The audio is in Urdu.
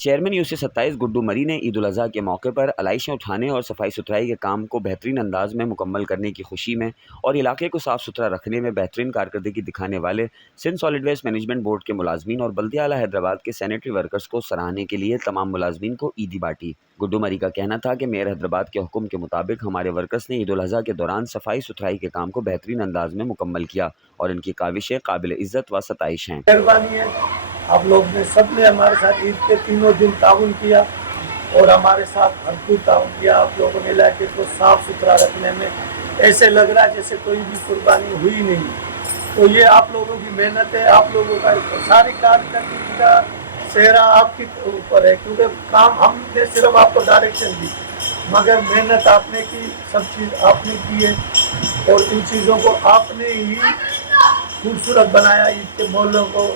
چیئرمین UC27 گڈو مری نے عید الاضحیٰ کے موقع پر علائشیں اٹھانے اور صفائی ستھرائی کے کام کو بہترین انداز میں مکمل کرنے کی خوشی میں اور علاقے کو صاف ستھرا رکھنے میں بہترین کارکردگی دکھانے والے Sindh solid waste management board کے ملازمین اور بلدیہ اعلیٰ حیدرآباد کے سینیٹری ورکرز کو سراہنے کے لیے تمام ملازمین کو عیدی بانٹی۔ گڈو مری کا کہنا تھا کہ میئر حیدرآباد کے حکم کے مطابق ہمارے ورکرز نے عید الاضحیٰ کے دوران صفائی ستھرائی کے کام کو بہترین انداز میں مکمل کیا اور ان کی کاوشیں قابل عزت و ستائش ہیں۔ مہربانی ہے، آپ لوگ نے سب نے ہمارے ساتھ عید کے تینوں دن تعاون کیا اور ہمارے ساتھ بھرپور تعاون کیا۔ آپ لوگوں نے علاقے کو صاف ستھرا رکھنے میں ایسے لگ رہا ہے جیسے کوئی بھی قربانی ہوئی نہیں، تو یہ آپ لوگوں کی محنت ہے، آپ لوگوں کا ساری کارکردگی کا سہرا آپ کے اوپر ہے، کیونکہ کام ہم نے صرف آپ کو ڈائریکشن دی، مگر محنت آپ نے کی، سب چیز آپ نے کی ہے اور ان چیزوں کو آپ نے ہی خوبصورت بنایا عید کے محلوں کو۔